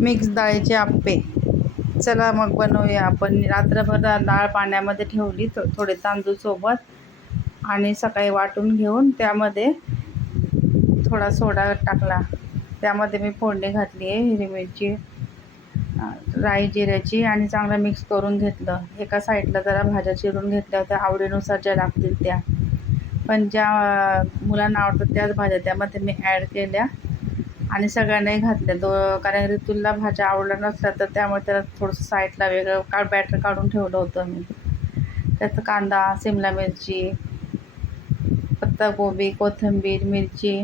Mix डाळीचे आप्पे. चला मग बनवूया आपण. रात्रभर डाळ पाण्यामध्ये ठेवली थो थोडे तांदूळ सोबत. आणि सकाळी वाटून घेऊन त्यामध्ये थोडा सोडा टाकला. त्यामध्ये मी फोडणी घातली आहे हिरवी मिरची राई जिऱ्याची आणि चांगलं मिक्स करून घेतलं. एका साईडला जरा भाज्या चिरून घेतल्या होत्या. आवडीनुसार ज्या लागतील त्या. पण ज्या मुलांना आवडतात त्याच भाज्या त्यामध्ये मी ॲड केल्या. आणि सगळ्यांनाही घातल्या दो कारण ऋतूला भाज्या आवडल्या नसल्या तर त्यामुळे त्याला थोडंसं साईडला वेगळं का बॅटर काढून ठेवलं होतं मी. त्यात कांदा सिमला मिरची पत्ताकोबी कोथिंबीर मिरची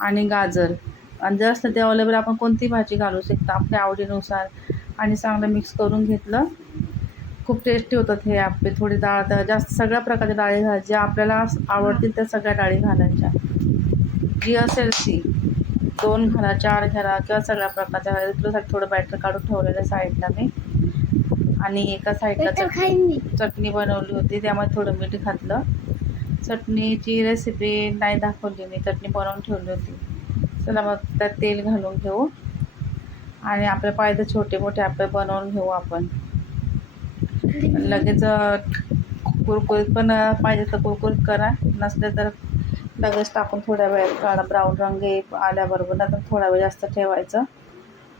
आणि गाजर. आणि जर असलं ते अवेलेबल आपण कोणती भाजी घालू शकतो? आपल्या आवडीनुसार. आणि चांगलं मिक्स करून घेतलं. खूप टेस्टी होतात हे आपले. थोडी डाळ तर जास्त सगळ्या प्रकारच्या डाळी घाल. ज्या आपल्याला आवडतील त्या सगळ्या डाळी घालायच्या. जी असेल ती. दोन घाला चार घाला किंवा सगळ्या प्रकारच्या इथल्यासाठी थोडं बॅटर काढून ठेवलेलं साईडला मी. आणि एका साईडला तर चट- खाईन मी. चटणी बनवली होती त्यामध्ये थोडं मीठ घातलं. चटणीची रेसिपी नाही दाखवली मी चटणी बनवून ठेवली होती. चला मग त्यात तेल घालून घेऊ. आणि आपल्या पाहिजे छोटे मोठे आपले बनवून घेऊ आपण. लगेच कुरकुरीत पण पाहिजे तर कुरकुरीत करा नसले तर लगेच टाकून थोड्या वेळ काढा ब्राऊन रंग येईल आल्याबरोबर नंतर थोडा वेळ जास्त ठेवायचं.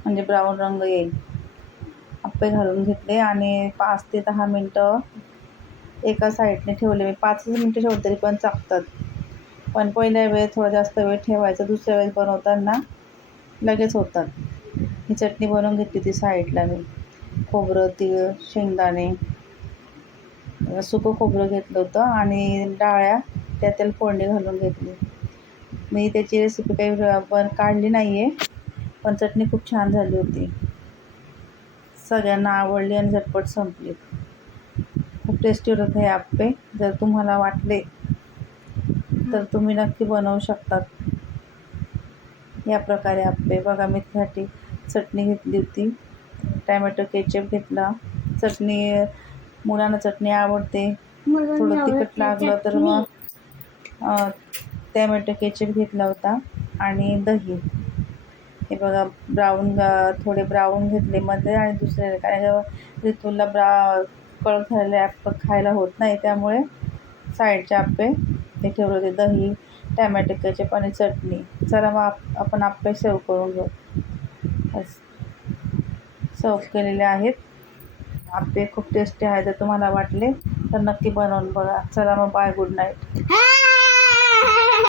म्हणजे ब्राऊन रंग येईल. आप्पे घालून घेतले आणि पाच ते दहा मिनटं एका साईडने ठेवले. म्हणजे मी पाचच मिनटं ठेवले तरी पण चाकतात पण पहिल्या वेळेस थोडा जास्त वेळ ठेवायचा. दुसऱ्या वेळेस बनवताना लगेच होतात. ही चटणी बनवून घेतली ती साईडला मी. खोबरं तीळ शेंगदाणे सुकं खोबरं घेतलं होतं आणि डाळ्या त्यातील फोडणी घालून घेतली. मी त्याची रेसिपी काही पण काढली नाही आहे पण चटणी खूप छान झाली होती. सगळ्यांना आवडली आणि झटपट संपली. खूप टेस्टी होत हे आप्पे. जर तुम्हाला वाटले तर तुम्ही नक्की बनवू शकतात. या प्रकारे आप्पे. बघा मी त्यासाठी चटणी घेतली होती. टॅमॅटो केचप घेतला. चटणी मुलांना चटणी आवडते. थोडं तिखट लागलं तर. मग टॅमॅटो केचप घेतला होता आणि दही. हे बघा ब्राऊन थोडे ब्राऊन घेतले मध्ये आणि दुसरे कारण ऋतूला ब्रा कळत झालेले ॲप्पल खायला होत नाही त्यामुळे साईडचे आप्पे हे ठेवले होते. दही टॅमॅटो केचप आणि चटणी. चला मग आप आपण आप्पे सर्व करून घेऊ. सर्व केलेले आहेत. आपले खूप टेस्टी आहेत जर तुम्हाला वाटले तर नक्की बनवून बघा. चला मग बाय गुड नाईट